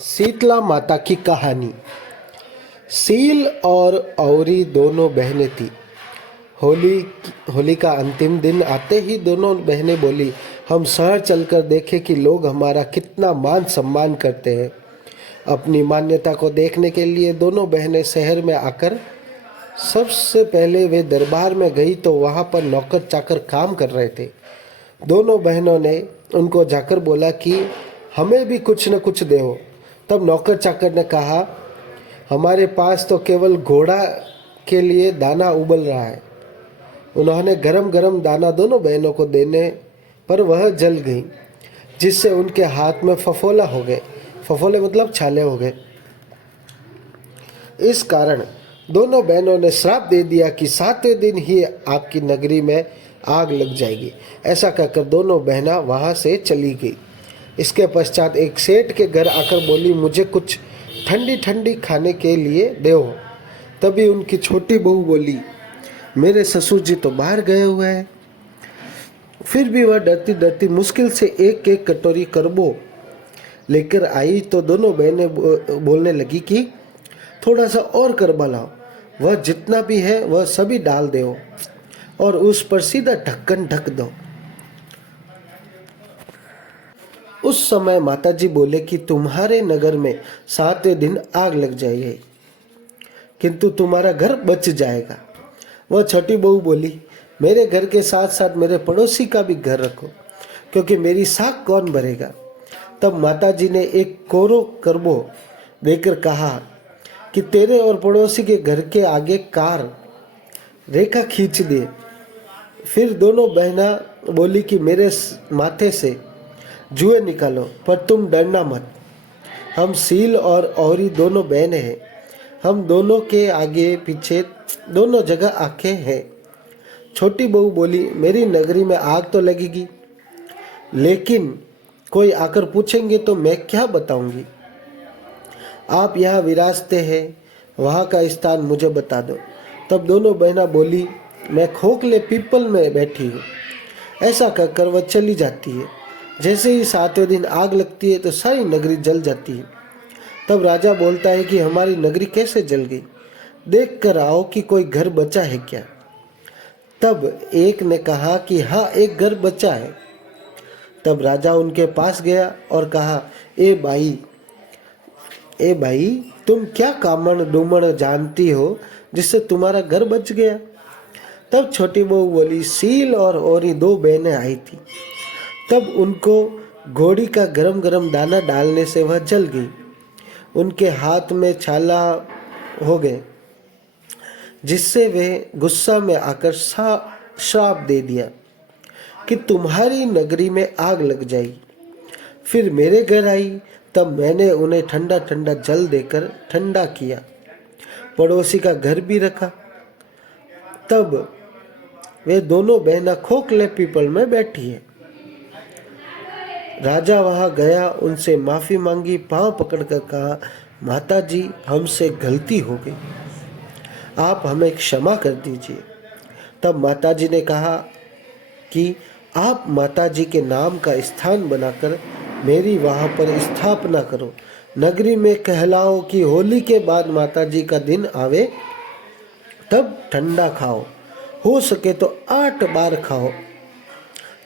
शीतला माता की कहानी। सील और औरी दोनों बहनें थी। होली का अंतिम दिन आते ही दोनों बहनें बोली, हम शहर चलकर देखें कि लोग हमारा कितना मान सम्मान करते हैं। अपनी मान्यता को देखने के लिए दोनों बहनें शहर में आकर सबसे पहले वे दरबार में गई तो वहाँ पर नौकर चाकर काम कर रहे थे। दोनों बहनों ने उनको जाकर बोला कि हमें भी कुछ न कुछ दो। तब नौकर चाकर ने कहा, हमारे पास तो केवल घोड़ा के लिए दाना उबल रहा है। उन्होंने गरम गरम दाना दोनों बहनों को देने पर वह जल गई, जिससे उनके हाथ में फफोला हो गए। फफोले मतलब छाले हो गए। इस कारण दोनों बहनों ने श्राप दे दिया कि 7वें दिन ही आपकी नगरी में आग लग जाएगी। ऐसा कहकर दोनों बहना वहाँ से चली गई। इसके पश्चात एक सेठ के घर आकर बोली, मुझे कुछ ठंडी ठंडी खाने के लिए दो। तभी उनकी छोटी बहू बोली, मेरे ससुर जी तो बाहर गए हुए हैं। फिर भी वह डरती डरती मुश्किल से एक एक कटोरी करबो लेकर आई तो दोनों बहनें बोलने लगी कि थोड़ा सा और करबा लाओ। वह जितना भी है वह सभी डाल दो और उस पर सीधा ढक्कन ढक दो। उस समय माताजी बोले कि तुम्हारे नगर में 7वें दिन आग लग जाएगी, किंतु तुम्हारा घर बच जाएगा। वह छोटी बहू बोली, मेरे घर के साथ साथ मेरे पड़ोसी का भी घर रखो, क्योंकि मेरी साख कौन भरेगा। तब माताजी ने एक कोरो करबो देकर कहा कि तेरे और पड़ोसी के घर के आगे कार रेखा खींच दे। फिर दोनों बहना बोली कि मेरे माथे से जुए निकालो, पर तुम डरना मत। हम सील और औरी दोनों बहन हैं। हम दोनों के आगे पीछे दोनों जगह आंखें हैं। छोटी बहू बोली, मेरी नगरी में आग तो लगेगी, लेकिन कोई आकर पूछेंगे तो मैं क्या बताऊंगी। आप यहाँ विराजते हैं, वहाँ का स्थान मुझे बता दो। तब दोनों बहना बोली, मैं खोखले पीपल में बैठी हूँ। ऐसा कहकर वह चली जाती है। जैसे ही 7वें दिन आग लगती है तो सारी नगरी जल जाती है। तब राजा बोलता है कि हमारी नगरी कैसे जल गई, देख कर आओ कि कोई घर बचा है क्या। तब एक ने कहा कि हाँ, एक घर बचा है। तब राजा उनके पास गया और कहा, ए भाई, तुम क्या कामण डूमण जानती हो जिससे तुम्हारा घर बच गया। तब छोटी बहू बोली, सील और औरी 2 बहनें आई थी। तब उनको घोड़ी का गरम गरम दाना डालने से वह जल गई। उनके हाथ में छाला हो गए, जिससे वे गुस्सा में आकर श्राप दे दिया कि तुम्हारी नगरी में आग लग जाएगी। फिर मेरे घर आई, तब मैंने उन्हें ठंडा ठंडा जल देकर ठंडा किया। पड़ोसी का घर भी रखा। तब वे दोनों बहना खोखले पीपल में बैठी है। राजा वहां गया, उनसे माफी मांगी, पांव पकड़कर कहा, माताजी, हमसे गलती हो गई, आप हमें क्षमा कर दीजिए। तब माताजी ने कहा कि आप माताजी के नाम का स्थान बनाकर मेरी वहां पर स्थापना करो। नगरी में कहलाओ कि होली के बाद माताजी का दिन आवे, तब ठंडा खाओ। हो सके तो 8 बार खाओ,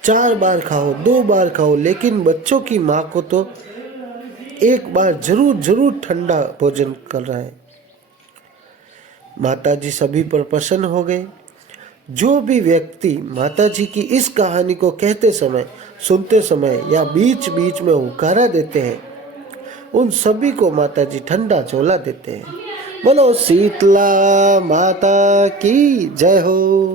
4 बार खाओ, 2 बार खाओ, लेकिन बच्चों की माँ को तो 1 बार जरूर जरूर ठंडा भोजन कर रहा है। माताजी सभी पर प्रसन्न हो गए। जो भी व्यक्ति माताजी की इस कहानी को कहते समय, सुनते समय या बीच बीच में हुकारा देते हैं, उन सभी को माताजी ठंडा झोला देते हैं। बोलो शीतला माता की जय हो।